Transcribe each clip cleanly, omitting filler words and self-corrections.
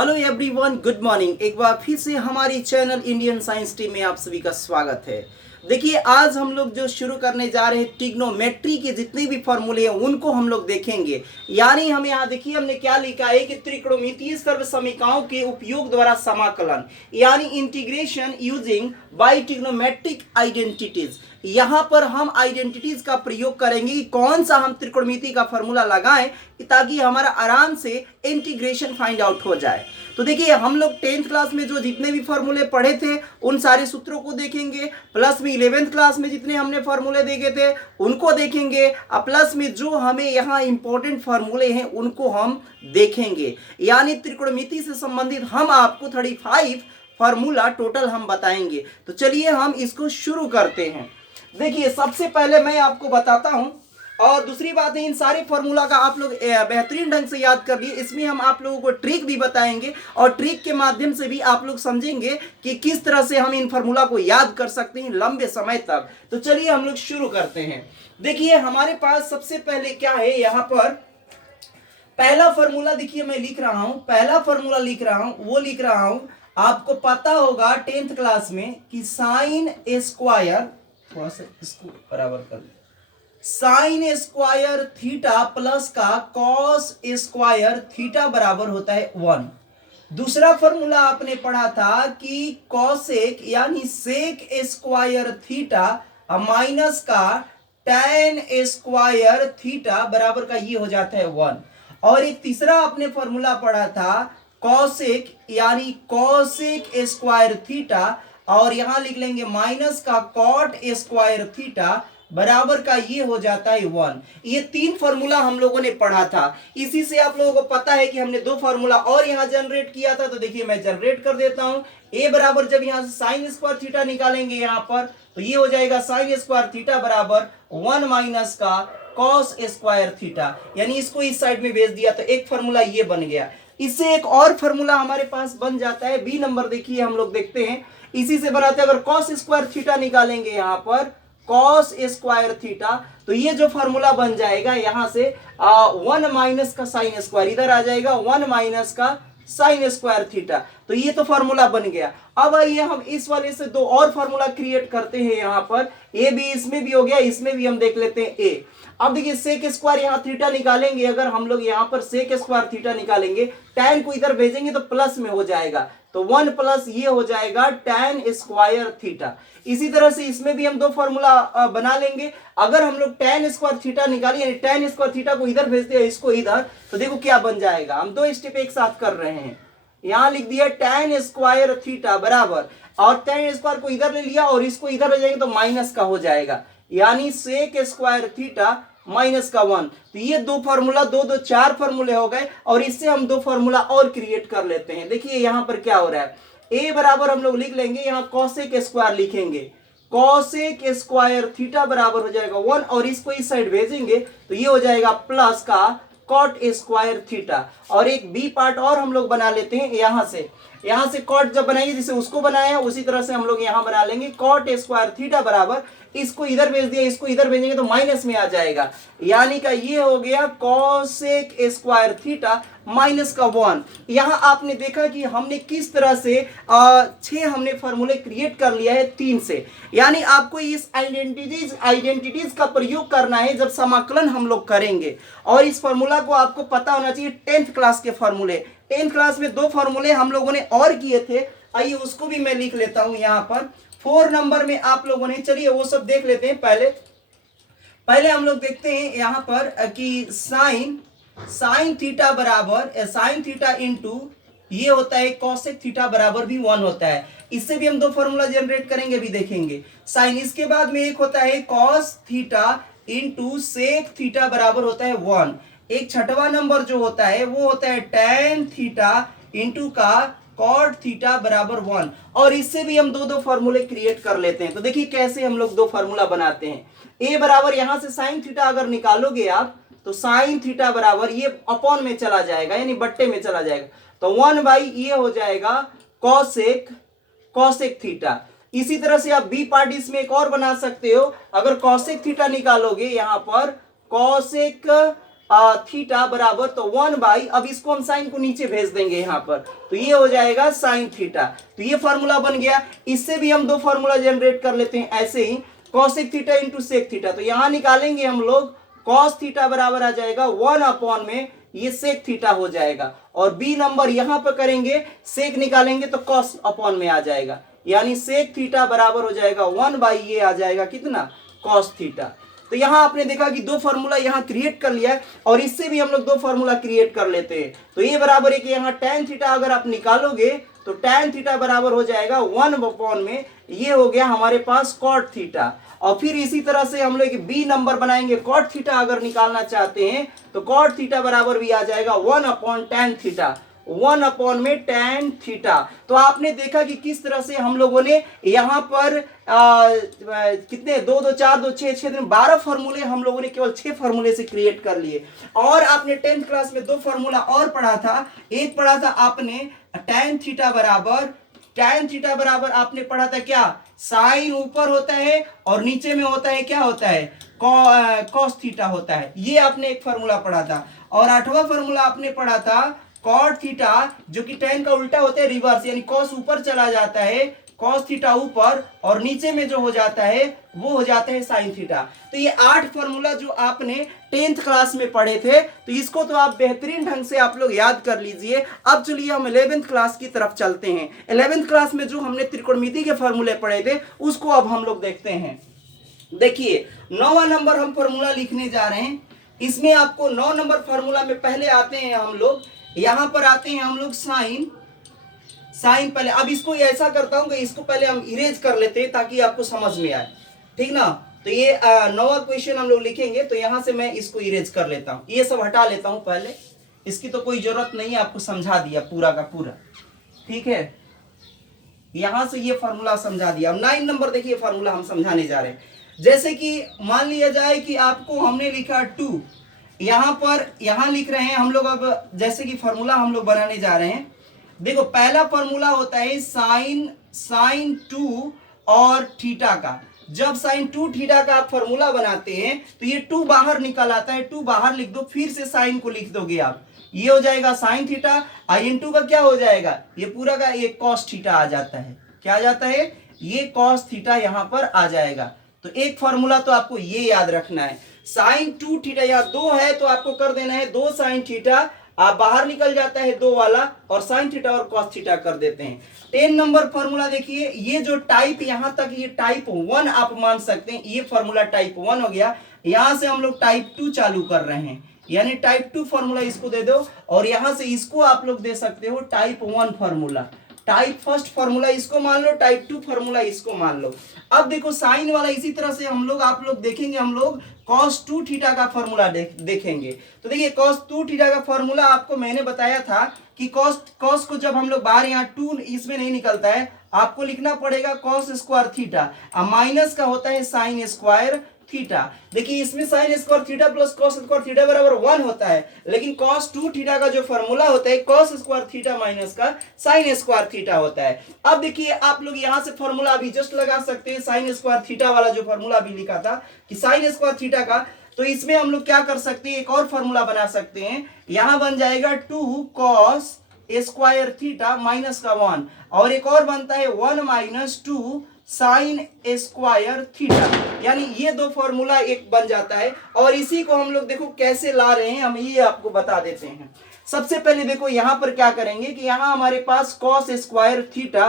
Hello everyone, good morning. एक बार फिर से हमारी चैनल इंडियन साइंस टीम में आप सभी का स्वागत है। देखिए, आज हम लोग जो शुरू करने जा रहे हैं, ट्रिग्नोमेट्री के जितने भी फॉर्मूले हैं उनको हम लोग देखेंगे। यानी हम यहाँ देखिए हमने क्या लिखा है कि त्रिकोणमितीय सर्वसमीकरणों के उपयोग द्वारा समाकलन, यानी integration using by trigonometric identities. यहाँ पर हम आइडेंटिटीज का प्रयोग करेंगे कि कौन सा हम त्रिकोणमिति का फॉर्मूला लगाएं ताकि हमारा आराम से इंटीग्रेशन फाइंड आउट हो जाए। तो देखिए, हम लोग 10th क्लास में जो जितने भी फॉर्मूले पढ़े थे उन सारे सूत्रों को देखेंगे, प्लस में 11th क्लास में जितने हमने फॉर्मूले देखे थे उनको देखेंगे, और प्लस में जो हमें यहाँ इंपॉर्टेंट फॉर्मूले हैं उनको हम देखेंगे। यानी त्रिकोणमिति से संबंधित हम आपको 35 फॉर्मूला टोटल हम बताएंगे। तो चलिए हम इसको शुरू करते हैं। देखिए, सबसे पहले मैं आपको बताता हूं, और दूसरी बात है इन सारे फॉर्मूला का आप लोग बेहतरीन ढंग से याद कर लिए। इसमें हम आप लोगों को ट्रिक भी बताएंगे और ट्रिक के माध्यम से भी आप लोग समझेंगे कि किस तरह से हम इन फॉर्मूला को याद कर सकते हैं लंबे समय तक। तो चलिए हम लोग शुरू करते हैं। देखिए, हमारे पास सबसे पहले क्या है, यहाँ पर पहला फॉर्मूला देखिए मैं लिख रहा हूं, पहला फॉर्मूला लिख रहा हूं, वो लिख रहा हूं, आपको पता होगा 10th क्लास में कि साइन स्क्वायर, थोड़ा सा इसको बराबर कर, साइन स्क्वायर थीटा प्लस का कॉस स्क्वायर थीटा बराबर होता है 1। दूसरा फॉर्मूला आपने पढ़ा था कि कॉसेक यानी सेक स्क्वायर थीटा माइनस का टैन स्क्वायर थीटा बराबर का ये हो जाता है 1। और एक तीसरा आपने फॉर्मूला पढ़ा था कॉसेक यानी कॉसेक स्क्वायर थीटा, और यहां लिख लेंगे माइनस का कॉट स्क्वायर थीटा बराबर का ये हो जाता है 1। ये 3 फॉर्मूला हम लोगों ने पढ़ा था। इसी से आप लोगों को पता है कि हमने 2 फॉर्मूला और यहां जनरेट किया था। तो देखिए मैं जनरेट कर देता हूं। ए बराबर जब यहां से साइन स्क्वायर थीटा निकालेंगे यहां पर, तो ये हो जाएगा साइन स्क्वायर थीटा बराबर 1 माइनस का कॉस स्क्वायर थीटा, यानी इसको इस साइड में भेज दिया तो एक फॉर्मूला ये बन गया। इससे एक और फॉर्मूला हमारे पास बन जाता है, बी नंबर देखिए हम लोग देखते हैं। इसी से बनाते हैं, अगर कॉस स्क्वायर थीटा निकालेंगे यहां पर कॉस स्क्वायर थीटा, तो ये जो फॉर्मूला बन जाएगा यहां से 1 माइनस का साइन स्क्वायर, इधर आ जाएगा 1 माइनस का साइन स्क्वायर थीटा। तो ये तो फॉर्मूला बन गया। अब आइए हम इस वाले से 2 और फॉर्मूला क्रिएट करते हैं। यहां पर ए बी इसमें भी हो गया, इसमें भी हम देख लेते हैं ए। अब देखिए सेक स्क्वायर यहाँ थीटा निकालेंगे, अगर हम लोग यहाँ पर सेक स्क्वायर थीटा निकालेंगे, टैन को इधर भेजेंगे तो प्लस में हो जाएगा, तो 1 प्लस ये हो जाएगा टैन स्क्वायर थीटा। इसी तरह से इसमें भी हम 2 फॉर्मूला बना लेंगे। अगर हम लोग टैन स्क्वायर थीटा निकालें, यानी टैन स्क्वायर थीटा को इधर भेजते हैं इसको इधर, तो देखो क्या बन जाएगा। हम 2 स्टेप एक साथ कर रहे हैं। यहां लिख दिया टैन स्क्वायर थीटा बराबर, और टैन स्क्वायर को इधर ले लिया और इसको इधर ले जाएंगे तो माइनस का हो जाएगा, यानी सेक स्क्वायर थीटा माइनस का 1। तो ये 2 फॉर्मूला 2 4 फॉर्मूले हो गए, और इससे हम 2 फॉर्मूला और क्रिएट कर लेते हैं। देखिए यहां पर क्या हो रहा है, ए बराबर हम लोग लिख लेंगे, यहां कॉसेक स्क्वायर लिखेंगे, कॉसेक स्क्वायर थीटा बराबर हो जाएगा 1, और इसको इस साइड भेजेंगे तो ये हो जाएगा प्लस का कॉट स्क्वायर थीटा। और एक बी पार्ट और हम लोग बना लेते हैं। यहां से कॉट जब बनाएंगे जिसे उसको बनाया उसी तरह से हम लोग यहां बना लेंगे कॉट स्क्वायर थीटा बराबर, इसको इधर भेज दिया, इसको इधर भेजेंगे तो माइनस में आ जाएगा, यानी का ये हो गया कॉसेक स्क्वायर थीटा माइनस का 1। यहां आपने देखा कि हमने किस तरह से 6 हमने फॉर्मूले क्रिएट कर लिया है 3 से। यानी आपको इस आइडेंटिटीज का प्रयोग करना है जब समाकलन हम लोग करेंगे, और इस फॉर्मूला को आपको पता होना चाहिए 10th क्लास के फॉर्मूले। 10th क्लास में 2 फॉर्मूले हम लोगों ने और किए थे, आइए उसको भी मैं लिख लेता हूं यहाँ पर 4 नंबर में आप लोगों ने। चलिए वो सब देख लेते हैं। पहले हम लोग देखते हैं यहाँ पर कि साइन थीटा बराबर साइन थीटा इंटू ये होता है कॉसेक थीटा बराबर भी 1 होता है। इससे भी हम 2 फॉर्मूला जनरेट करेंगे, भी देखेंगे साइन। इसके बाद में एक होता है cos theta into sec theta बराबर होता है 1। एक छठवां नंबर जो होता है वो होता है टैन थीटा इंटू का कॉट थीटा बराबर 1, और इससे भी हम 2 फॉर्मूले क्रिएट कर लेते हैं। तो देखिए कैसे हम लोग 2 फॉर्मूला बनाते हैं। ए बराबर यहां से साइन थीटा अगर निकालोगे आप, तो साइन थीटा बराबर ये अपॉन में चला जाएगा, यानी बट्टे में चला जाएगा, तो 1 बाई ये हो जाएगा कॉसेक थीटा। इसी तरह से आप बी पार्ट इसमें एक और बना सकते हो। अगर कॉसेक थीटा निकालोगे यहां पर थीटा बराबर तो 1/, अब इसको हम साइन को नीचे भेज देंगे यहाँ पर, तो ये हो जाएगा साइन थीटा। तो ये फॉर्मूला बन गया। इससे भी हम दो फॉर्मूला जनरेट कर लेते हैं ऐसे ही, cosec theta into sec theta. तो यहां निकालेंगे हम लोग कॉस थीटा बराबर आ जाएगा 1 में ये सेक थीटा हो जाएगा, और बी नंबर यहां पर करेंगे, सेक निकालेंगे तो कॉस अपॉन में आ जाएगा, यानी सेक थीटा बराबर हो जाएगा 1/, ये आ जाएगा कितना, कॉस थीटा। तो यहां आपने देखा कि दो फॉर्मूला यहां क्रिएट कर लिया है, और इससे भी हम लोग दो फॉर्मूला क्रिएट कर लेते हैं। तो ये बराबर है कि यहां tan थीटा अगर आप निकालोगे तो tan थीटा बराबर हो जाएगा 1 में ये हो गया हमारे पास cot थीटा। और फिर इसी तरह से हम लोग बी नंबर बनाएंगे, cot थीटा अगर निकालना चाहते हैं तो cot थीटा बराबर भी आ जाएगा 1/tan थीटा, 1 tan थीटा। तो आपने देखा कि किस तरह से हम लोगों ने यहाँ पर कितने 2 2 4 2 6 6 12 फॉर्मूले हम लोगों ने केवल 6 फॉर्मूले से क्रिएट कर लिए। और आपने 10th क्लास में दो फॉर्मूला और पढ़ा था, एक पढ़ा था आपने tan थीटा बराबर आपने पढ़ा था क्या, साइन ऊपर होता है और नीचे में होता है क्या होता है, कॉस थीटा होता है, ये आपने एक फॉर्मूला पढ़ा था। और 8वां फॉर्मूला आपने पढ़ा था कॉट थीटा, जो कि tan का उल्टा होता है रिवर्स, यानी कॉस ऊपर चला जाता है, कॉस थीटा ऊपर, और नीचे में जो हो जाता है वो हो जाता है साइन थीटा। तो ये 8 फॉर्मूला जो आपने 10th क्लास में पढ़े थे, तो इसको तो आप बेहतरीन ढंग से आप लोग याद कर लीजिए। अब चलिए हम 11th क्लास की तरफ चलते हैं। 11th क्लास में जो हमने त्रिकोणमिति के फॉर्मूले पढ़े थे उसको अब हम लोग देखते हैं। देखिए 9वां नंबर हम फॉर्मूला लिखने जा रहे हैं। इसमें आपको 9 नंबर फॉर्मूला में पहले आते हैं हम लोग, यहां पर आते हैं हम लोग साइन पहले। अब इसको ऐसा करता हूं कि इसको पहले हम इरेज कर लेते हैं ताकि आपको समझ में आए, ठीक ना। तो ये 9वां क्वेश्चन हम लोग लिखेंगे, तो यहां से मैं इसको इरेज कर लेता हूं, ये सब हटा लेता हूं पहले, इसकी तो कोई जरूरत नहीं है, आपको समझा दिया पूरा का पूरा, ठीक है। यहां से ये फॉर्मूला समझा दिया। अब 9 नंबर देखिए फॉर्मूला हम समझाने जा रहे हैं। जैसे कि मान लिया जाए कि आपको हमने लिखा 2, यहां लिख रहे हैं हम लोग। अब जैसे कि फॉर्मूला हम लोग बनाने जा रहे हैं, देखो पहला फॉर्मूला होता है साइन 2 और थीटा का। जब साइन 2 थीटा का आप फॉर्मूला बनाते हैं तो ये 2 बाहर निकल आता है, 2 बाहर लिख दो, फिर से साइन को लिख दोगे आप, ये हो जाएगा साइन थीटा। in2 का क्या हो जाएगा, ये पूरा का ये कॉस थीटा आ जाता है। क्या आ जाता है, ये कॉस थीटा यहां पर आ जाएगा। तो एक फॉर्मूला तो आपको ये याद रखना है, साइन 2 थीटा, यहाँ 2 है तो आपको कर देना है 2 साइन थीटा, आप बाहर निकल जाता है 2 वाला, और साइन थीटा और कॉस थीटा कर देते हैं। 10 नंबर फॉर्मूला देखिए, ये जो टाइप यहां तक ये टाइप 1 आप मान सकते हैं, ये फॉर्मूला टाइप 1 हो गया। यहां से हम लोग टाइप 2 चालू कर रहे हैं, यानी टाइप 2 फॉर्मूला इसको दे दो, और यहां से इसको आप लोग दे सकते हो type 1 formula. Type first formula इसको मान लो, टाइप 2 फॉर्मूला इसको मान लो। अब देखो साइन वाला इसी तरह से आप लोग देखेंगे, हम लोग cos 2 थीटा का फॉर्मूला देखेंगे। तो देखिए cos 2 थीटा का फॉर्मूला आपको मैंने बताया था कि cos को जब हम लोग बाहर यहाँ 2 इसमें नहीं निकलता है, आपको लिखना पड़ेगा cos स्क्वायर थीटा, माइनस का होता है साइन स्क्वायर थीटा। देखिए इसमें sine square theta plus cos square theta बराबर 1 होता है, लेकिन cos 2 थीटा का जो फॉर्मूला होता है cos स्क्वायर थीटा माइनस का साइन स्क्वायर थीटा होता है। अब देखिए आप लोग यहां से फॉर्मूला अभी जस्ट लगा सकते हैं, साइन स्क्वायर थीटा वाला जो फॉर्मूला अभी लिखा था कि साइन स्क्वायर थीटा का, तो इसमें हम लोग क्या कर सकते हैं, एक और फॉर्मूला बना सकते हैं। यहां बन जाएगा 2 cos स्क्वायर थीटा माइनस का 1, और एक और बनता है 1 माइनस 2 साइन स्क्वायर थीटा, यानी ये दो फॉर्मूला एक बन जाता है। और इसी को हम लोग देखो कैसे ला रहे हैं, हम ये आपको बता देते हैं। सबसे पहले देखो यहां पर क्या करेंगे कि यहां हमारे पास cos स्क्वायर थीटा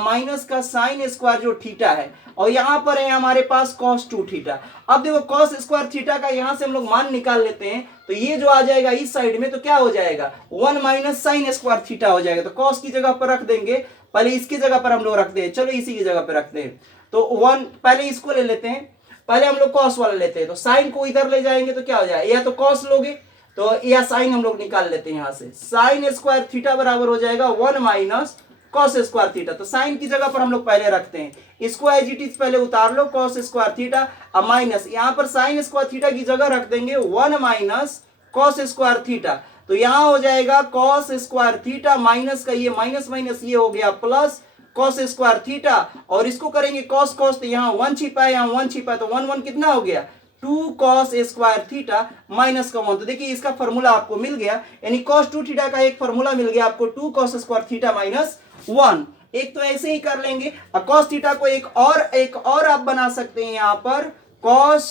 माइनस का साइन स्क्वायर जो थीटा है, और यहां पर है हमारे पास cos 2 थीटा। अब देखो cos स्क्वायर थीटा का यहां से हम लोग मान निकाल लेते हैं, तो ये जो आ जाएगा इस साइड में, तो क्या हो जाएगा 1 माइनस साइन स्क्वायर थीटा हो जाएगा। तो cos की जगह पर रख देंगे, पहले इसकी जगह पर हम लोग रखते हैं, चलो इसी की जगह पर रखते हैं। तो 1 पहले इसको ले लेते हैं, पहले हम लोग cos वाला लेते हैं, तो साइन को इधर ले जाएंगे तो क्या हो जाएगा, या तो cos लोगे तो या साइन हम लोग निकाल लेते हैं। यहां से साइन स्क्वायर थीटा बराबर हो जाएगा 1 माइनस cos स्क्वायर थीटा। तो साइन की जगह पर हम लोग पहले रखते हैं, इसको एज इट इज पहले उतार लो, cos स्क्वायर थीटा अब माइनस, यहां पर साइन स्क्वायर थीटा की जगह रख देंगे 1 माइनस cos स्क्वायर थीटा। तो यहां हो जाएगा cos स्क्वायर थीटा माइनस का ये माइनस माइनस ये हो गया प्लस cos स्क्वायर थीटा, और इसको करेंगे cos cos, तो यहाँ 1 छिपा है, यहाँ 1 छिपा है, तो 1 1 कितना हो गया 2 cos स्क्वायर थीटा माइनस का 1। तो देखिए इसका फॉर्मूला आपको मिल गया, यानी cos 2 थीटा का एक फॉर्मूला मिल गया आपको 2 cos स्क्वायर थीटा माइनस 1। एक तो ऐसे ही कर लेंगे, और cos थीटा को एक और आप बना सकते हैं यहाँ पर cos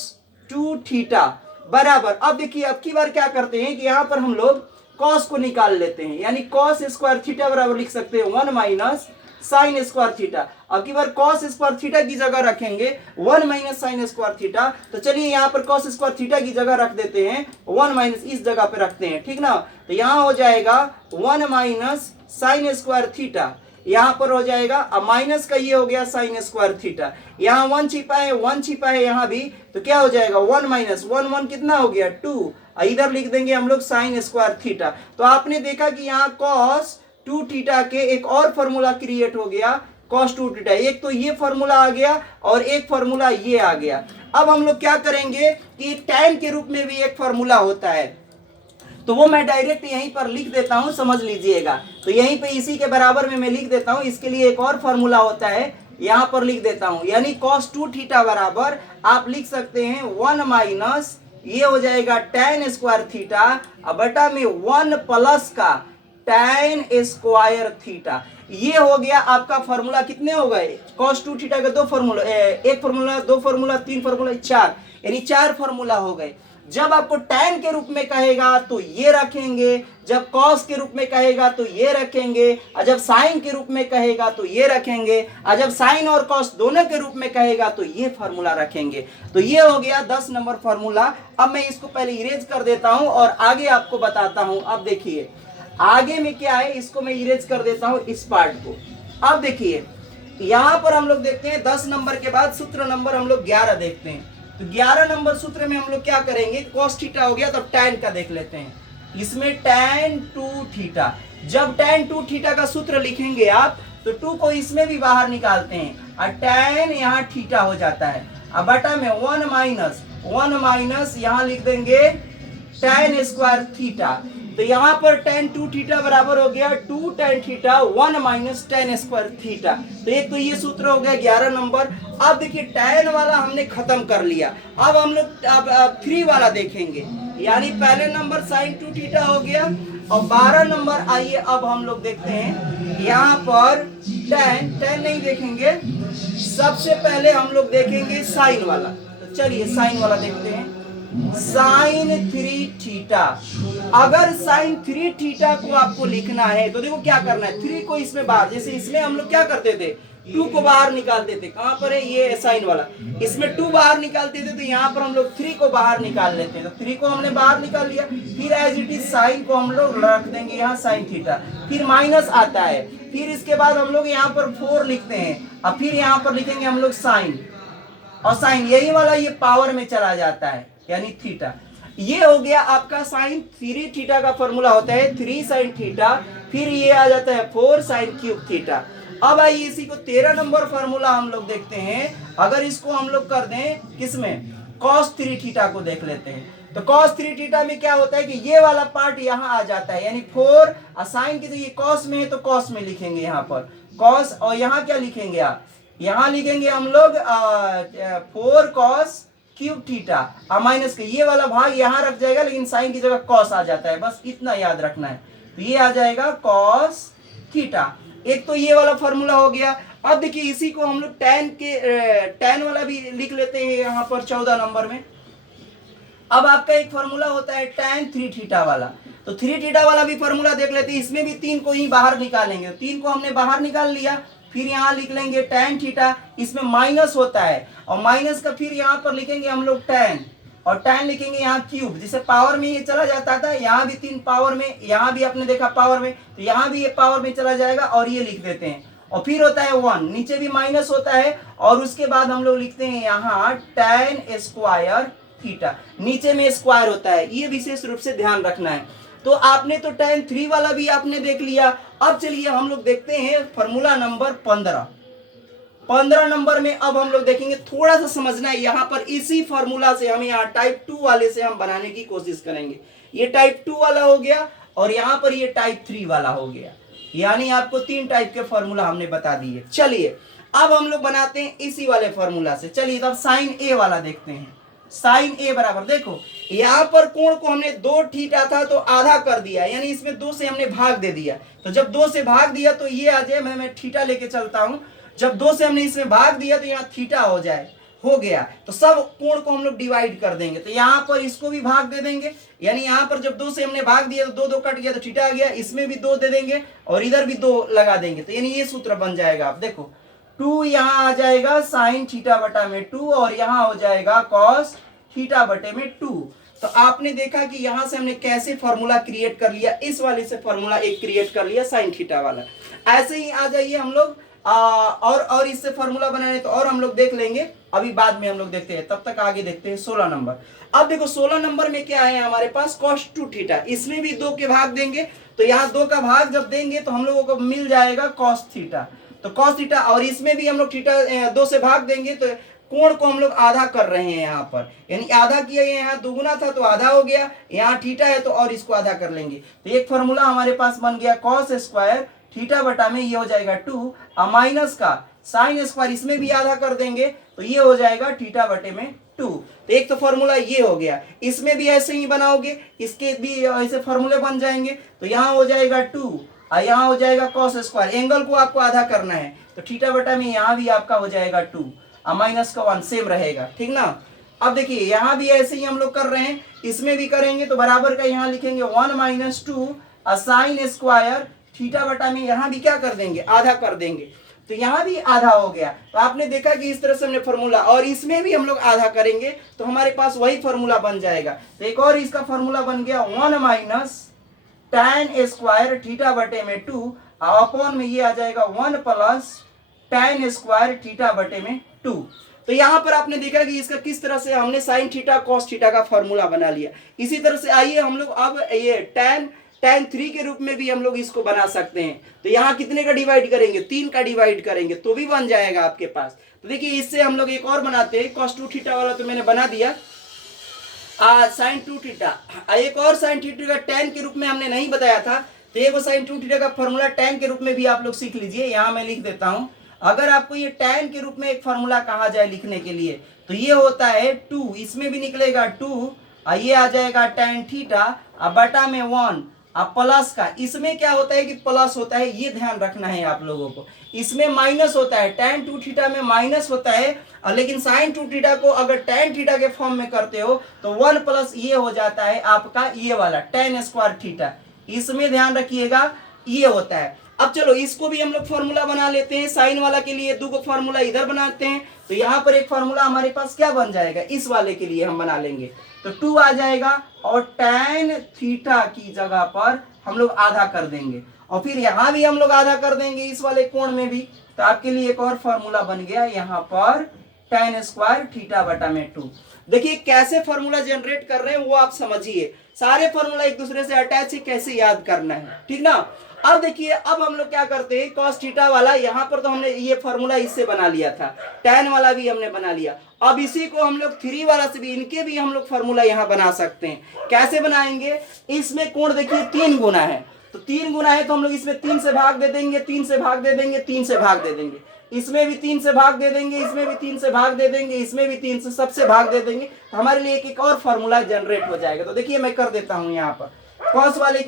2 थीटा बराबर। अब देखिए अब की बार क्या करते हैं कि यहाँ पर हम लोग cos को निकाल लेते हैं, यानी cos स्क्वायर थीटा बराबर लिख सकते हैं 1 माइनस साइन स्क्वायर थीटा। अब की बार cos स्क्वायर थीटा की जगह रखेंगे 1 माइनस साइन स्क्वायर थीटा। तो चलिए यहाँ पर cos स्क्वायर थीटा की जगह रख देते हैं 1 माइनस, इस जगह पे रखते हैं, ठीक ना। तो यहाँ हो जाएगा 1 माइनस साइन स्क्वायर थीटा, यहाँ पर हो जाएगा, अब माइनस का ये हो गया साइन स्क्वायर थीटा, यहाँ 1 छिपा है, 1 छिपा है यहाँ भी, तो क्या हो जाएगा 1 माइनस 1 1 कितना हो गया 2, इधर लिख देंगे हम लोग साइन स्क्वायर थीटा। तो आपने देखा कि यहाँ cos 2 थीटा के एक और फॉर्मूला क्रिएट हो गया cos 2 थीटा। एक तो ये फॉर्मूला आ गया और एक फॉर्मूला ये आ गया। अब हम लोग क्या करेंगे कि tan के रूप में भी एक फॉर्मूला होता है, तो वो मैं डायरेक्ट यहीं पर लिख देता हूं, समझ लीजिएगा। तो यहीं पे इसी के बराबर में मैं लिख देता हूं, इसके लिए एक और फॉर्मूला होता है, यहां पर लिख देता हूं, यानी cos 2 थीटा बराबर आप लिख सकते हैं 1 माइनस ये हो जाएगा tan स्क्वायर थीटा बटा में 1 प्लस का tan स्क्वायर थीटा। ये हो गया आपका फॉर्मूला। कितने हो गए cos 2 थीटा के 2 फॉर्मूला, एक फॉर्मूला, 2 फॉर्मूला, 3 फॉर्मूला, 4, यानी 4 फॉर्मूला हो गए। जब आपको tan के रूप में कहेगा तो ये रखेंगे, जब cos के रूप में कहेगा तो ये रखेंगे, और जब sin के रूप में कहेगा तो ये रखेंगे, और जब sin और cos दोनों के रूप में कहेगा तो ये फॉर्मूला रखेंगे। तो ये हो गया 10 नंबर फॉर्मूला। अब मैं इसको पहले इरेज कर देता हूं और आगे आपको बताता हूं। अब देखिए आगे में क्या है, इसको मैं इरेज कर देता हूं इस पार्ट को। अब देखिए यहां पर हम लोग देखते हैं 10 नंबर के बाद सूत्र नंबर हम लोग 11 देखते हैं। तो 11 नंबर सूत्र में हम लोग क्या करेंगे, cos थीटा हो गया तो tan का देख लेते हैं। इसमें tan 2 थीटा, जब tan 2 थीटा का सूत्र लिखेंगे आप तो 2 को इसमें भी बाहर निकालते हैं और tan यहाँ थीटा हो जाता है। अब बटा में 1 माइनस यहाँ लिख देंगे tan स्क्वायर थीटा। तो यहाँ पर tan 2 थीटा बराबर हो गया 2 tan theta 1 minus tan square theta. तो एक तो ये सूत्र हो गया 11 नंबर। अब देखिए tan वाला हमने खत्म कर लिया, अब हम लोग अब 3 वाला देखेंगे, यानी पहले नंबर sin 2 थीटा हो गया। और 12 नंबर आइए अब हम लोग देखते हैं, यहाँ पर tan नहीं देखेंगे, सबसे पहले हम लोग देखेंगे साइन वाला। तो चलिए साइन वाला देखते हैं, साइन 3 थीटा। अगर साइन 3 थीटा को आपको लिखना है तो देखो क्या करना है, 3 को इसमें बाहर, जैसे इसमें हम लोग क्या करते थे 2 को बाहर निकालते थे, कहां पर है ये साइन वाला, इसमें 2 बाहर निकालते थे, तो यहाँ पर हम लोग 3 को बाहर निकाल लेते हैं। तो 3 को हमने बाहर निकाल लिया, फिर एज इट इज साइन को हम लोग रख देंगे यहाँ साइन थीटा, फिर माइनस आता है, फिर इसके बाद हम लोग यहाँ पर 4 लिखते हैं, और फिर यहाँ पर लिखेंगे हम लोग साइन, और साइन यही वाला ये पावर में चला जाता है यानी थीटा। ये हो गया आपका साइन 3 थीटा का फॉर्मूला होता है 3 साइन थीटा, फिर ये आ जाता है 4 साइन क्यूब थीटा। अब आइए इसी को 13 नंबर फॉर्मूला हम लोग देखते हैं। अगर इसको हम लोग कर दें किसमें, cos 3 थीटा को देख लेते हैं। तो cos 3 थीटा में क्या होता है कि ये वाला पार्ट यहाँ आ जाता है, यानी 4 साइन की, तो ये cos में है तो cos में लिखेंगे यहाँ पर cos, और यहाँ क्या लिखेंगे आप, यहाँ लिखेंगे हम लोग 4 cos क्यूब थीटा, माइनस के ये वाला भाग यहाँ रख जाएगा, लेकिन साइन की जगह cos आ जाता है, बस इतना याद रखना है। तो ये आ जाएगा cos थीटा। एक तो ये वाला फॉर्मूला हो गया। अब देखिए इसी को हम लोग tan वाला भी लिख लेते हैं यहाँ पर 14 नंबर में। अब आपका एक फॉर्मूला होता है tan 3 थीटा वाला, तो 3 थीटा वाला भी फॉर्मूला देख लेते हैं। इसमें भी 3 को ही बाहर निकालेंगे, 3 को हमने बाहर निकाल लिया, फिर यहाँ लिख लेंगे tan थीटा, इसमें माइनस होता है, और माइनस का फिर यहाँ पर लिखेंगे हम लोग tan, और tan लिखेंगे यहाँ क्यूब, जिसे पावर में ये चला जाता था, यहाँ भी 3 पावर में, यहाँ भी आपने देखा पावर में, तो यहाँ भी ये पावर में चला जाएगा, और ये लिख देते हैं, और फिर होता है 1, नीचे भी माइनस होता है, और उसके बाद हम लोग लिखते हैं यहाँ tan स्क्वायर थीटा, नीचे में स्क्वायर होता है, ये विशेष रूप से ध्यान रखना है। तो आपने तो tan 3 वाला भी आपने देख लिया। अब चलिए हम लोग देखते हैं फॉर्मूला नंबर 15 नंबर में। अब हम लोग देखेंगे, थोड़ा सा समझना है यहाँ पर, इसी फॉर्मूला से हम यहाँ टाइप 2 वाले से हम बनाने की कोशिश करेंगे। ये टाइप 2 वाला हो गया, और यहाँ पर ये टाइप 3 वाला हो गया, यानी आपको 3 टाइप के फॉर्मूला हमने बता दिए। चलिए अब हम लोग बनाते हैं इसी वाले फॉर्मूला से। चलिए तब साइन ए वाला देखते हैं। साइन ए बराबर, देखो यहाँ पर कोण को हमने 2 थीटा था तो आधा कर दिया, यानी इसमें 2 से हमने भाग दे दिया। तो जब 2 से भाग दिया तो ये आ जाए, मैं थीटा लेके चलता हूं, जब 2 से हमने इसमें भाग दिया तो यहाँ थीटा हो जाए, हो गया। तो सब कोण को हम लोग डिवाइड कर देंगे, तो यहाँ पर इसको भी भाग दे देंगे, यानी यहाँ पर जब 2 से हमने भाग दिया तो 2 2 कट गया तो थीटा आ गया, इसमें भी 2 दे देंगे और इधर भी 2 लगा देंगे, तो यानी ये सूत्र बन जाएगा। आप देखो 2 यहाँ आ जाएगा साइन थीटा बटा में 2 और यहाँ हो जाएगा कॉस थीटा बटे में 2। तो आपने देखा कि यहां से हमने कैसे फॉर्मूला क्रिएट कर लिया, इस वाले से फॉर्मूला एक क्रिएट कर लिया साइन थीटा वाला। ऐसे ही आ जाइए हम लोग और इससे फॉर्मूला बनाने तो और हम लोग देख लेंगे, अभी बाद में हम लोग देखते हैं, तब तक आगे देखते हैं 16 नंबर। अब देखो 16 नंबर में क्या है हमारे पास, cos 2 थीटा, इसमें भी 2 के भाग देंगे, तो यहाँ 2 का भाग जब देंगे तो हम लोगों को मिल जाएगा cos थीटा, तो cos थीटा, और इसमें भी हम लोग थीटा 2 से भाग देंगे तो कोण को हम लोग आधा कर रहे हैं यहाँ पर, यानी आधा किया, यहाँ दुगुना था तो आधा हो गया, यहाँ थीटा है तो और इसको आधा कर लेंगे, तो एक फॉर्मूला हमारे पास बन गया cos स्क्वायर थीटा बटा में ये हो जाएगा 2 माइनस का साइन स्क्वायर, इसमें भी आधा कर देंगे तो ये हो जाएगा थीटा बटे में 2। तो एक तो फॉर्मूला ये हो गया, इसमें भी ऐसे ही बनाओगे, इसके भी ऐसे फॉर्मूले बन जाएंगे, तो यहाँ हो जाएगा 2 और यहाँ हो जाएगा cos स्क्वायर, एंगल को आपको आधा करना है तो थीटा बटा में यहाँ भी आपका हो जाएगा 2 माइनस का 1 सेम रहेगा, ठीक ना। अब देखिए यहाँ भी ऐसे ही हम लोग कर रहे हैं, इसमें भी करेंगे तो बराबर का यहाँ लिखेंगे 1 माइनस 2 साइन स्क्वायर थीटा बटा में यहाँ भी क्या कर देंगे, आधा कर देंगे, तो यहाँ भी आधा हो गया। तो आपने देखा कि इस तरह से हमने फॉर्मूला, और इसमें भी हम लोग आधा करेंगे तो हमारे पास वही फॉर्मूला बन जाएगा। तो एक और इसका फॉर्मूला बन गया 1 माइनस tan स्क्वायर थीटा बटे में 2 अपॉन में ये आ जाएगा 1 प्लस tan स्क्वायर थीटा बटे में 2। तो यहाँ पर आपने देखा कि इसका किस तरह से हमने साइन थीटा कॉस थीटा का फॉर्मूला बना लिया। इसी तरह से आइए हम लोग अब ये tan 3 के रूप में भी हम लोग इसको बना सकते हैं। तो यहाँ कितने का डिवाइड करेंगे, 3 का डिवाइड करेंगे तो भी बन जाएगा आपके पास। तो देखिए इससे हम लोग एक और बनाते हैं, cos 2 थीटा वाला तो मैंने बना दिया, साइन 2 थीटा, एक और साइन थीटा का tan के रूप में हमने नहीं बताया था, तो एक साइन 2 थीटा का फॉर्मूला tan के रूप में भी आप लोग सीख लीजिए। यहाँ मैं लिख देता हूँ, अगर आपको ये tan के रूप में एक फॉर्मूला कहा जाए लिखने के लिए तो ये होता है 2, इसमें भी निकलेगा 2 ये आ जाएगा tan थीटा बटा में 1 प्लस का, इसमें क्या होता है कि प्लस होता है, ये ध्यान रखना है आप लोगों को, इसमें माइनस होता है, tan 2 थीटा में माइनस होता है, लेकिन sin 2 थीटा को अगर tan थीटा के फॉर्म में करते हो तो 1 प्लस ये हो जाता है आपका ये वाला tan स्क्वायर थीटा, इसमें ध्यान रखिएगा ये होता है। अब चलो इसको भी हम लोग फॉर्मूला बना लेते हैं, साइन वाला के लिए 2 फॉर्मूला इधर बनाते हैं, तो यहाँ पर एक फॉर्मूला हमारे पास क्या बन जाएगा, इस वाले के लिए हम बना लेंगे, तो 2 आ जाएगा और tan थीटा की जगह पर हम लोग आधा कर देंगे, और फिर यहाँ भी हम लोग आधा कर देंगे इस वाले कोण में भी। तो आपके लिए एक और फॉर्मूला बन गया यहाँ पर tan स्क्वायर थीटा बटा में 2। देखिए कैसे फॉर्मूला जनरेट कर रहे हैं वो आप समझिए, सारे फॉर्मूला एक दूसरे से अटैच है, कैसे याद करना है, ठीक ना। अब देखिए अब हम लोग क्या करते हैं, cos थीटा वाला यहाँ पर तो हमने ये फॉर्मूला इससे बना लिया था, tan वाला भी हमने बना लिया, अब इसी को हम लोग 3 वाला से भी, इनके भी हम लोग फॉर्मूला यहाँ बना सकते हैं। कैसे बनाएंगे, इसमें कोण देखिए 3 गुना है, तो 3 गुना है तो हम लोग इसमें 3 से भाग दे देंगे, 3 से भाग दे देंगे, 3 से भाग दे देंगे, इसमें भी 3 से भाग दे देंगे, इसमें भी 3 से भाग दे देंगे, इसमें भी 3 से, सबसे भाग दे देंगे, तो हमारे लिए एक और फॉर्मूला जनरेट हो जाएगा। तो देखिए मैं कर देता हूँ यहाँ पर cos वाले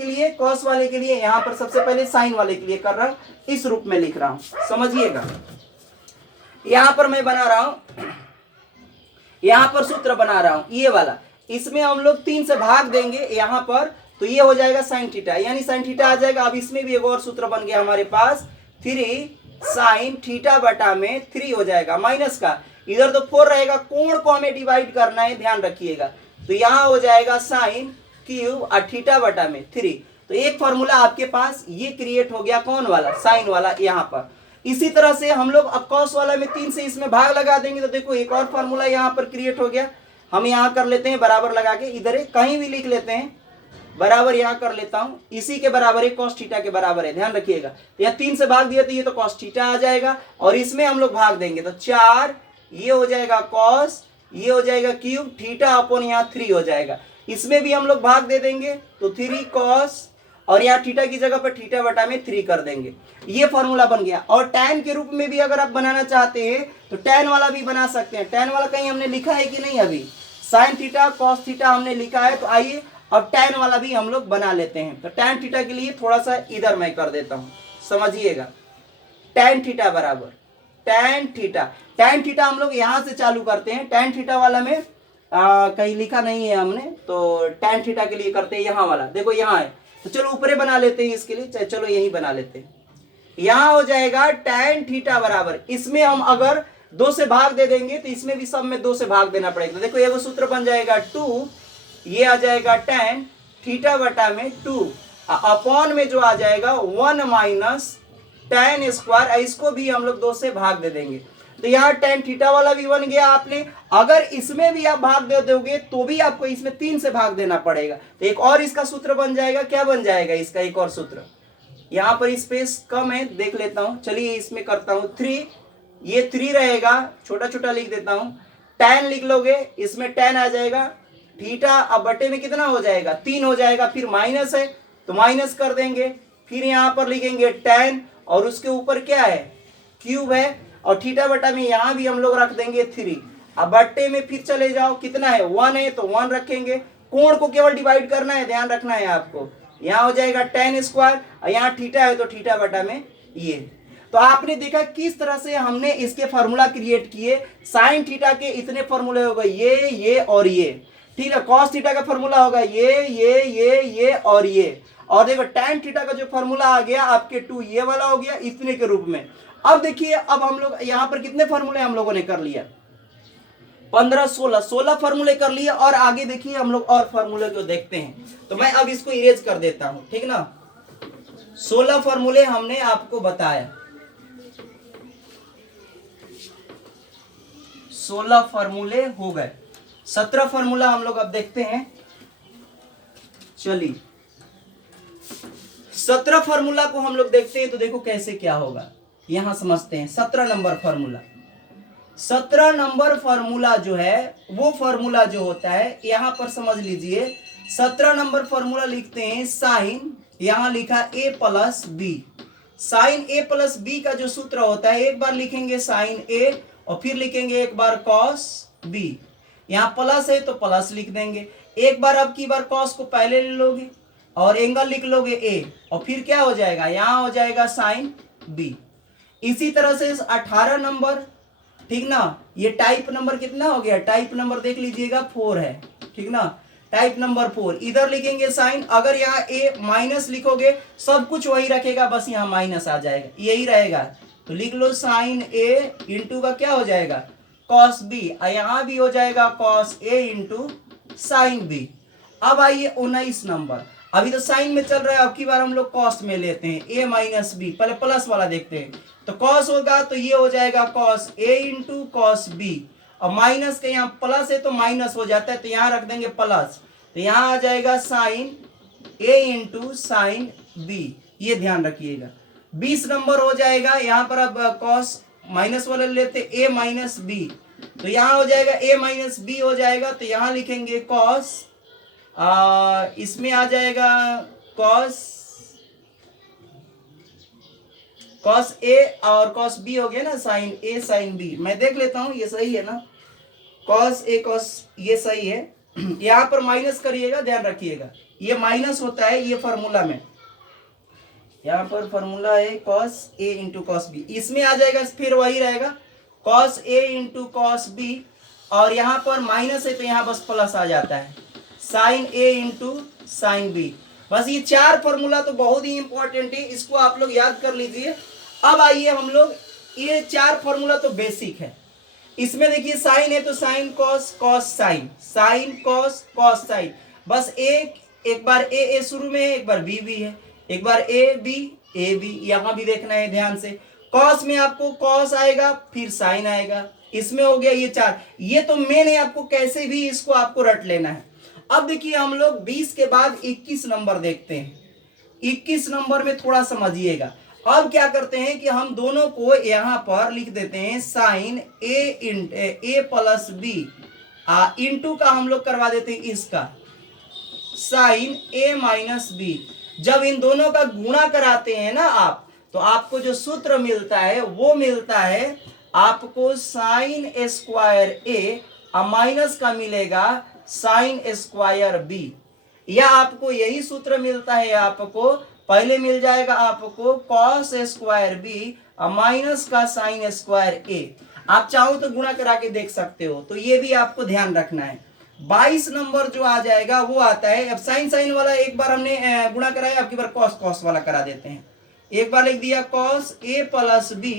के लिए यहाँ पर सबसे पहले साइन वाले के लिए कर रहा हूँ, इस रूप में लिख रहा हूँ, समझिएगा। यहाँ पर मैं बना रहा हूँ, यहाँ पर सूत्र बना रहा हूँ ये वाला, इसमें हम लोग 3 से भाग देंगे यहाँ पर, तो ये हो जाएगा साइन थीटा, यानी साइन थीटा आ जाएगा। अब इसमें भी एक और सूत्र बन गया हमारे पास, 3 साइन थीटा बटा में 3 हो जाएगा माइनस का, इधर तो 4 रहेगा, कोण को हमें डिवाइड करना है, ध्यान रखिएगा, तो यहाँ हो जाएगा साइन क्यूब और थीटा बटा में 3। तो एक फॉर्मूला आपके पास ये क्रिएट हो गया, कौन वाला, साइन वाला यहाँ पर। इसी तरह से हम लोग अब कॉस वाला में 3 से इसमें भाग लगा देंगे, तो देखो एक और फॉर्मूला यहाँ पर क्रिएट हो गया। हम यहाँ कर लेते हैं बराबर लगा के, इधर कहीं भी लिख लेते हैं, बराबर यहाँ कर लेता हूँ, इसी के बराबर है, cos थीटा के बराबर है, ध्यान रखिएगा। या 3 से भाग दिया तो ये तो cos थीटा आ जाएगा, और इसमें हम लोग भाग देंगे तो 4, ये हो जाएगा cos, ये हो जाएगा क्यूब, थीटा अपॉन यहाँ 3 हो जाएगा, इसमें भी हम लोग भाग दे देंगे तो 3 cos, और यहाँ थीटा की जगह पर थीटा बटा में 3 कर देंगे, ये फॉर्मूला बन गया। और tan के रूप में भी अगर आप बनाना चाहते हैं तो tan वाला भी बना सकते हैं। tan वाला कहीं हमने लिखा है कि नहीं, अभी साइन थीटा कॉस थीटा हमने लिखा है, तो आइए अब टैन वाला भी हम लोग बना लेते हैं। तो टैन थीटा के लिए थोड़ा सा इधर मैं कर देता हूं, समझिएगा। टैन थीटा बराबर टैन थीटा, टैन थीटा हम लोग यहां से चालू करते हैं। टैन थीटा वाला में कहीं लिखा नहीं है हमने, तो टैन थीटा के लिए करते हैं यहाँ वाला, देखो यहाँ है, तो चलो ऊपरे बना लेते हैं इसके लिए, चलो यही बना लेते हैं। यहाँ हो जाएगा टैन थीटा बराबर, इसमें हम अगर 2 से भाग दे देंगे तो इसमें भी सब में 2 से भाग देना पड़ेगा। तो देखो ये सूत्र बन जाएगा 2, ये आ जाएगा टैन थीटा बटा में 2 अपॉन में जो आ जाएगा 1 माइनस टैन स्क्वायर, इसको भी हम लोग 2 से भाग दे देंगे। तो यहाँ टैन थीटा वाला भी बन गया आपने। अगर इसमें भी आप भाग दे दोगे तो भी आपको इसमें 3 से भाग देना पड़ेगा। तो एक और इसका सूत्र बन जाएगा, क्या बन जाएगा इसका एक और सूत्र, यहाँ पर स्पेस कम है, देख लेता हूं, चलिए इसमें करता हूं 3, ये 3 रहेगा, छोटा छोटा लिख देता हूं, टैन लिख लोगे, इसमें टैन आ जाएगा, थीटा अब बटे में कितना हो जाएगा 3 हो जाएगा, फिर माइनस है तो माइनस कर देंगे, फिर यहाँ पर लिखेंगे टैन और उसके ऊपर क्या है क्यूब है, और थीटा बटा में यहाँ भी हम लोग रख देंगे 3। अब बट्टे में फिर चले जाओ, कितना है 1 है तो 1 रखेंगे, कोण को केवल डिवाइड करना है, ध्यान रखना है आपको। यहाँ हो जाएगा टैन स्क्वायर और यहाँ थीटा है तो थीटा बटा में ये। तो आपने देखा किस तरह से हमने इसके फार्मूला क्रिएट किए। साइन थीटा के इतने फार्मूले हो गए, ये और ये, ठीक है। कॉस थीटा का फार्मूला होगा ये और ये, और देखो टैन थीटा का जो फार्मूला आ गया आपके 2, ये वाला हो गया इतने के रूप में। अब देखिए, अब हम लोग यहाँ पर कितने फार्मूले हम लोगों ने कर लिया, 15 16 फार्मूले कर लिए। और आगे देखिए हम लोग और फार्मूले को देखते हैं। तो मैं अब इसको इरेज कर देता हूं, ठीक ना। 16 फार्मूले हमने आपको बताया, 16 फार्मूले हो गए, 17 फार्मूला हम लोग अब देखते हैं। चलिए 17 फार्मूला को हम लोग देखते हैं, तो देखो कैसे क्या होगा, यहां समझते हैं। 17 नंबर फार्मूला, 17 नंबर फार्मूला जो है वो फार्मूला जो होता है, यहां पर समझ लीजिए 17 नंबर फार्मूला लिखते हैं साइन, यहां लिखा a plus B, sine a plus B का जो सूत्र होता है, एक बार लिखेंगे साइन a और फिर लिखेंगे एक बार कॉस b, यहां प्लस है तो प्लस लिख देंगे, एक बार अब की बार कॉस को पहले ले लोगे और एंगल लिख लोगे a, और फिर क्या हो जाएगा, यहां हो जाएगा साइन b। इसी तरह से 18 नंबर, ठीक ना, ये टाइप नंबर कितना हो गया, टाइप नंबर देख लीजिएगा 4 है, ठीक ना, टाइप नंबर 4। इधर लिखेंगे साइन, अगर यहाँ ए माइनस लिखोगे सब कुछ वही रखेगा, बस यहाँ माइनस आ जाएगा, यही रहेगा, तो लिख लो साइन ए इंटू का क्या हो जाएगा कॉस बी, यहाँ भी हो जाएगा cos A into sine B. अब आइए 19 नंबर, अभी तो साइन में चल रहा है, अब की बार हम लोग कॉस में लेते हैं, ए माइनस बी, पहले प्लस वाला देखते हैं। तो कॉस होगा तो ये हो जाएगा cos A into cos B, और माइनस के यहाँ प्लस है तो माइनस हो जाता है, तो यहाँ रख देंगे प्लस, तो यहाँ आ जाएगा साइन ए इंटू साइन बी, ये ध्यान रखिएगा। 20 नंबर हो जाएगा, यहाँ पर अब कॉस माइनस वाले लेते ए माइनस बी, तो यहाँ हो जाएगा ए माइनस बी हो जाएगा, तो यहाँ लिखेंगे कॉस, इसमें आ जाएगा कॉस ए और कॉस बी हो गया ना, साइन ए साइन बी, मैं देख लेता हूं ये सही है ना, कॉस ए कॉस, ये सही है। यहाँ पर माइनस करिएगा, ध्यान रखिएगा, ये माइनस होता है ये फार्मूला में, यहाँ पर फार्मूला है cos A into cos B, इसमें आ जाएगा फिर वही रहेगा cos A into cos B, और यहाँ पर माइनस है तो यहाँ बस प्लस आ जाता है, साइन ए इंटू साइन बी। बस ये 4 फार्मूला तो बहुत ही इंपॉर्टेंट है, इसको आप लोग याद कर लीजिए। अब आइए हम लोग, ये 4 फार्मूला तो बेसिक है, इसमें देखिए साइन है तो sine cos, cos sine, sine cos cos sine, बस एक बार ए शुरू में है, एक बार बी भी है, एक बार ए बी, यहाँ भी देखना है ध्यान से। कॉस में आपको कॉस आएगा फिर साइन आएगा, इसमें हो गया ये 4, ये तो मेन है, आपको कैसे भी इसको आपको रट लेना है। अब देखिए हम लोग 20 के बाद 21 नंबर देखते हैं, 21 नंबर में थोड़ा समझिएगा। अब क्या करते हैं कि हम दोनों को यहां पर लिख देते हैं साइन ए प्लस बी, इंटू का हम लोग करवा देते हैं इसका साइन ए माइनस बी। जब इन दोनों का गुणा कराते हैं ना आप, तो आपको जो सूत्र मिलता है वो मिलता है आपको साइन स्क्वायर ए अब माइनस का मिलेगा साइन स्क्वायर बी, या आपको यही सूत्र मिलता है, आपको पहले मिल जाएगा आपको कॉस स्क्वायर बी माइनस का साइन स्क्वायर ए। आप चाहो तो गुणा करा के देख सकते हो, तो ये भी आपको ध्यान रखना है। 22 नंबर जो आ जाएगा वो आता है, अब साइन साइन वाला एक बार हमने गुणा कराया, अब की बार कॉस कॉस वाला करा देते हैं। एक बार लिख दिया cos A plus B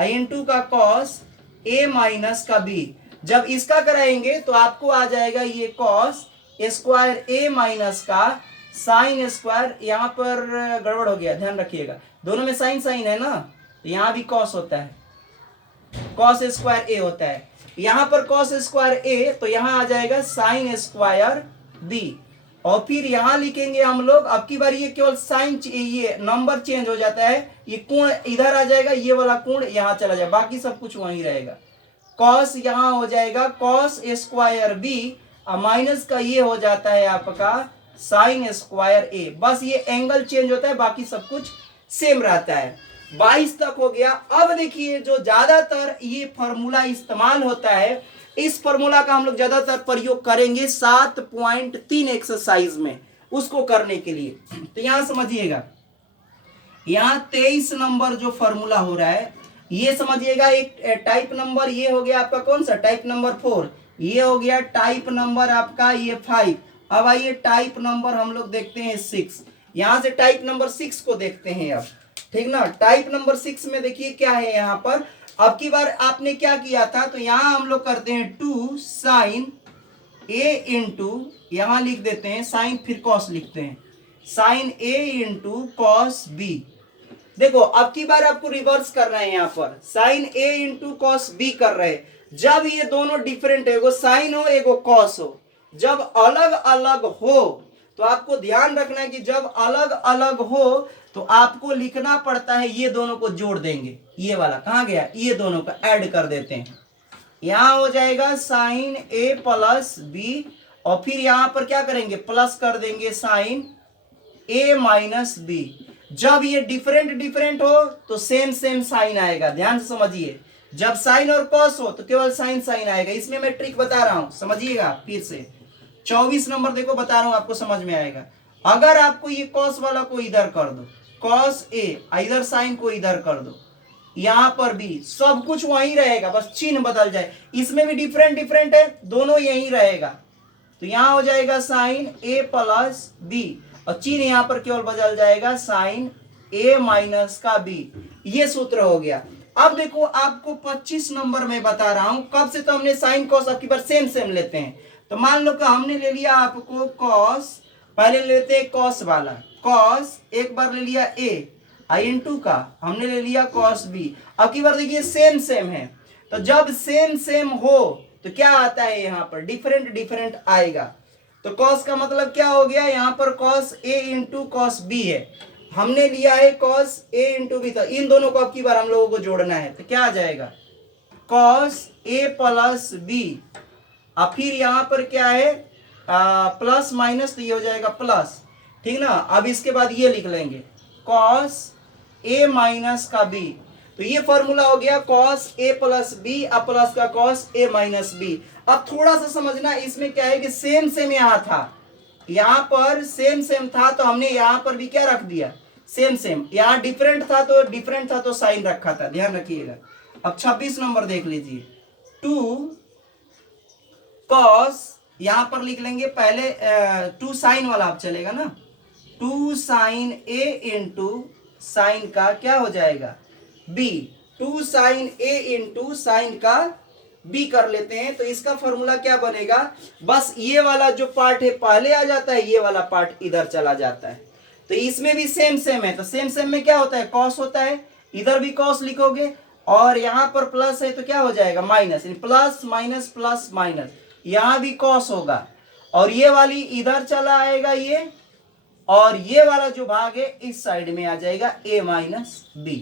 into का कॉस ए माइनस का बी। जब इसका कराएंगे तो आपको आ जाएगा ये कॉस स्क्वायर ए माइनस का साइन स्क्वायर, यहाँ पर गड़बड़ हो गया, ध्यान रखिएगा, दोनों में साइन साइन है ना, तो यहाँ भी कॉस होता है, कॉस स्क्वायर ए होता है, यहाँ पर कॉस स्क्वायर ए, तो यहाँ आ जाएगा साइन स्क्वायर बी। और फिर यहाँ लिखेंगे हम लोग, अब की बार ये केवल साइन, ये नंबर चेंज हो जाता है, ये कोण इधर आ जाएगा, ये वाला कोण यहाँ चला जाएगा, बाकी सब कुछ वहीं रहेगा। कॉस यहाँ हो जाएगा कॉस स्क्वायर बी माइनस का ये हो जाता है आपका साइन स्क्वायर ए, बस ये एंगल चेंज होता है, बाकी सब कुछ सेम रहता है। 22 तक हो गया। अब देखिए जो ज्यादातर ये फॉर्मूला इस्तेमाल होता है, इस फॉर्मूला का हम लोग ज्यादातर प्रयोग करेंगे 7.3 एक्सरसाइज में, उसको करने के लिए। तो यहां समझिएगा, यहां 23 नंबर जो फॉर्मूला हो रहा है, ये समझिएगा, एक टाइप नंबर ये हो गया आपका कौन सा, टाइप नंबर 4, ये हो गया टाइप नंबर आपका ये 5। अब आइए टाइप नंबर हम लोग देखते हैं 6, यहां से टाइप नंबर 6 को देखते हैं अब, ठीक ना। टाइप नंबर 6 में देखिए क्या है यहाँ पर, अब की बार आपने क्या किया था, तो यहां हम लोग करते हैं 2 साइन ए इंटू, यहां लिख देते हैं साइन फिर कॉस लिखते हैं, साइन ए इंटू कॉस बी। देखो अब की बार आपको रिवर्स करना है, यहाँ पर साइन ए इंटू कॉस बी कर रहे हैं। जब ये दोनों डिफरेंट है, एगो साइन हो एगो कॉस हो, जब अलग अलग हो तो आपको ध्यान रखना है कि जब अलग अलग हो तो आपको लिखना पड़ता है, ये दोनों को जोड़ देंगे, ये वाला कहाँ गया, ये दोनों को ऐड कर देते हैं, यहां हो जाएगा साइन ए प्लस बी, और फिर यहां पर क्या करेंगे, प्लस कर देंगे साइन ए माइनस बी। जब ये डिफरेंट डिफरेंट हो तो सेम सेम साइन आएगा, ध्यान से समझिए, जब साइन और कॉस हो तो केवल साइन साइन आएगा। इसमें मैं ट्रिक बता रहा हूं, समझिएगा फिर से। 24 नंबर देखो बता रहा हूं, आपको समझ में आएगा। अगर आपको ये कॉस वाला को इधर कर दो, कॉस ए, इधर साइन को इधर कर दो, यहां पर भी सब कुछ वहीं रहेगा, बस चिन्ह बदल जाए। इसमें भी डिफरेंट डिफरेंट है, दोनों यहीं रहेगा, तो यहां हो जाएगा साइन ए प्लस बी, और चिन्ह यहां पर केवल बदल जाएगा साइन ए माइनस का बी। ये सूत्र हो गया। अब देखो आपको 25 नंबर में बता रहा हूं, कब से तो हमने साइन कॉस अब की बार सेम सेम लेते हैं। तो मान लो कि हमने ले लिया आपको कॉस, पहले लेते हैं कॉस वाला, कॉस एक बार ले लिया ए इंटू का हमने ले लिया कॉस बी। अब की बार देखिए सेम सेम है, तो जब सेम सेम हो तो क्या आता है, यहाँ पर डिफरेंट डिफरेंट आएगा। तो कॉस का मतलब क्या हो गया, यहाँ पर cos A into cos B है, हमने लिया है कॉस ए इंटू बी, तो इन दोनों को अब की बार हम लोगों को जोड़ना है, तो क्या आ जाएगा कॉस ए प्लस बी। अब फिर यहाँ पर क्या है प्लस माइनस, तो ये हो जाएगा प्लस, ठीक ना। अब इसके बाद ये लिख लेंगे कॉस ए माइनस का बी, तो ये फॉर्मूला हो गया कॉस ए प्लस बी, अब प्लस का कॉस ए माइनस बी। अब थोड़ा सा समझना, इसमें क्या है कि सेम सेम यहाँ था, यहाँ पर सेम सेम था तो हमने यहाँ पर भी क्या रख दिया, सेम सेम। यहाँ डिफरेंट था तो साइन रखा था, ध्यान रखिएगा। अब 26 नंबर देख लीजिए, 2 कॉस, यहां पर लिख लेंगे पहले 2 साइन वाला आप चलेगा ना, 2 साइन ए इंटू साइन का क्या हो जाएगा बी, 2 साइन ए इंटू साइन का बी कर लेते हैं। तो इसका फॉर्मूला क्या बनेगा, बस ये वाला जो पार्ट है पहले आ जाता है, ये वाला पार्ट इधर चला जाता है। तो इसमें भी सेम सेम है, तो सेम सेम में क्या होता है, कॉस होता है, इधर भी कॉस लिखोगे, और यहां पर प्लस है तो क्या हो जाएगा minus, plus minus plus minus, यहां भी कॉस होगा, और ये वाली इधर चला आएगा ये, और ये वाला जो भाग है इस साइड में आ जाएगा ए माइनस बी।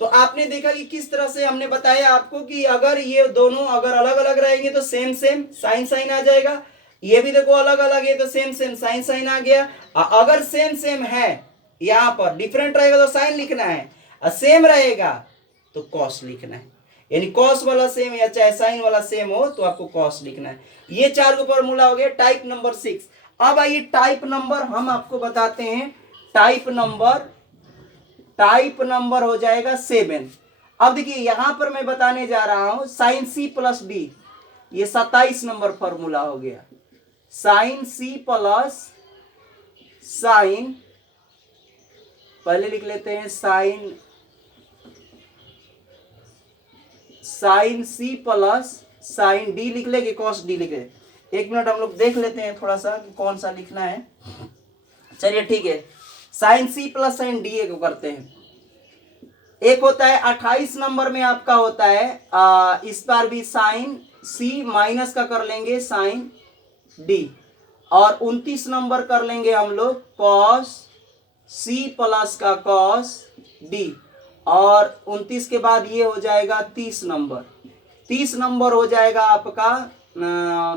तो आपने देखा कि किस तरह से हमने बताया आपको कि अगर ये दोनों अगर अलग अलग रहेंगे तो सेम सेम साइन साइन आ जाएगा, ये भी देखो अलग अलग है तो सेम सेम साइन साइन आ गया। अगर सेम सेम है, यहाँ पर डिफरेंट रहेगा तो साइन लिखना है, और सेम रहेगा तो कॉस लिखना है। यानी कॉस वाला सेम या चाहे साइन वाला सेम हो तो आपको कॉस लिखना है। ये 4 को फॉर्मूला हो गया टाइप नंबर 6। अब आइए टाइप नंबर हम आपको बताते हैं। टाइप नंबर हो जाएगा 7। अब देखिए यहां पर मैं बताने जा रहा हूं साइन सी प्लस डी, ये 27 नंबर फॉर्मूला हो गया। साइन सी प्लस साइन, पहले लिख लेते हैं sine C plus sine D लिख लेंगे, कॉस डी लिख लेंगे। 1 मिनट हम लोग देख लेते हैं थोड़ा सा कि कौन सा लिखना है। चलिए ठीक है, sine C plus sine D को करते हैं। एक होता है 28 नंबर में आपका होता है इस बार भी साइन सी माइनस का कर लेंगे साइन डी, और 29 नंबर कर लेंगे हम लोग कॉस सी प्लस का कॉस डी, और 29 के बाद ये हो जाएगा 30 नंबर। 30 नंबर हो जाएगा आपका,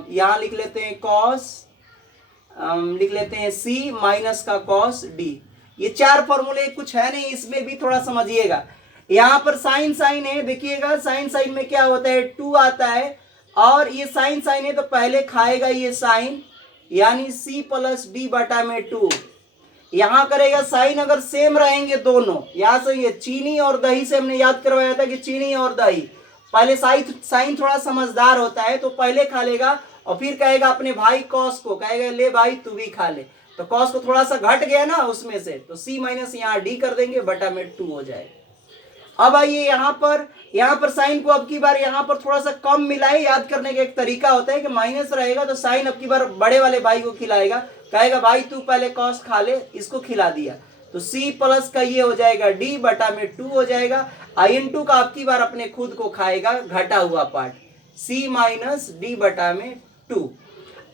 यहाँ लिख लेते हैं कॉस, लिख लेते हैं सी माइनस का कॉस डी। ये 4 फॉर्मूले, कुछ है नहीं इसमें भी, थोड़ा समझिएगा। यहाँ पर साइन साइन है, देखिएगा साइन साइन में क्या होता है 2 आता है, और ये साइन साइन है तो पहले खाएगा ये साइन, यानी सी प्लस डी बटा में 2। यहां करेगा साइन, अगर सेम रहेंगे दोनों, यहां से ये चीनी और दही से हमने याद करवाया था कि चीनी और दही, पहले साइन थोड़ा समझदार होता है तो पहले खा लेगा और फिर कहेगा अपने भाई कॉस को, कहेगा ले भाई तू भी खा ले, तो कॉस को थोड़ा सा घट गया ना उसमें से, तो सी माइनस यहाँ डी कर देंगे बटा में 2 हो जाएगा। अब आइए यहाँ पर साइन को अब की बार यहाँ पर थोड़ा सा कम मिलाए। याद करने का एक तरीका होता है कि माइनस रहेगा तो साइन अब की बार बड़े वाले भाई को खिलाएगा, कहेगा भाई तू पहले कॉस खा ले, इसको खिला दिया, तो सी प्लस का ये हो जाएगा डी बटा में 2 हो जाएगा। in2 का अब की बार अपने खुद को खाएगा घटा हुआ पार्ट, सी माइनस डी बटा में 2।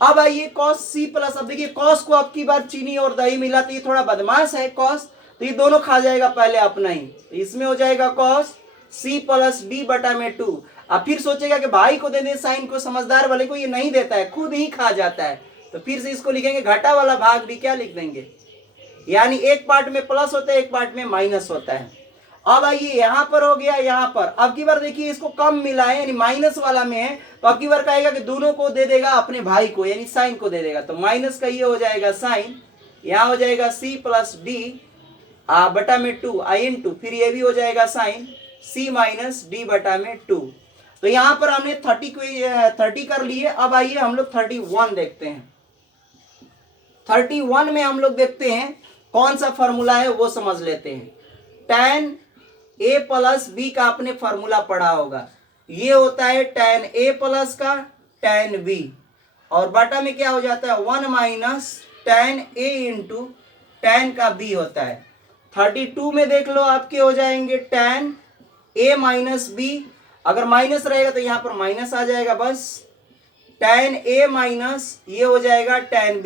अब आइए कॉस सी प्लस, अब देखिए कॉस को अब की बार चीनी और दही मिला तो ये थोड़ा बदमाश है कॉस, तो ये दोनों खा जाएगा पहले अपना ही, तो इसमें हो जाएगा कॉस सी प्लस डी बटा में 2। अब फिर सोचेगा कि भाई को दे दे साइन को, समझदार वाले को ये नहीं देता है, खुद ही खा जाता है, तो फिर से इसको लिखेंगे घटा वाला भाग भी क्या लिख देंगे, यानी एक पार्ट में प्लस होता है एक पार्ट में माइनस होता है। अब आइए यहाँ पर हो गया, यहाँ पर अब की बार देखिए इसको कम मिला है यानी माइनस वाला में है, तो अब की बार कहेगा कि दोनों को दे देगा अपने भाई को यानी साइन को दे देगा, तो माइनस का ये हो जाएगा साइन, यहाँ हो जाएगा सी प्लस डी बटा में 2 in2, फिर ये भी हो जाएगा साइन सी माइनस डी बटा में 2। तो यहाँ पर हमने 30 कर लिए। अब आइए हम लोग 31 देखते हैं। 31 में हम लोग देखते हैं कौन सा फॉर्मूला है वो समझ लेते हैं। tan a प्लस बी का आपने फॉर्मूला पढ़ा होगा, ये होता है tan a प्लस का tan b, और बटा में क्या हो जाता है 1 minus tan a into tan का b होता है। 32 में देख लो आपके हो जाएंगे tan a माइनस b, अगर माइनस रहेगा तो यहाँ पर माइनस आ जाएगा, बस tan a माइनस ये हो जाएगा tan b।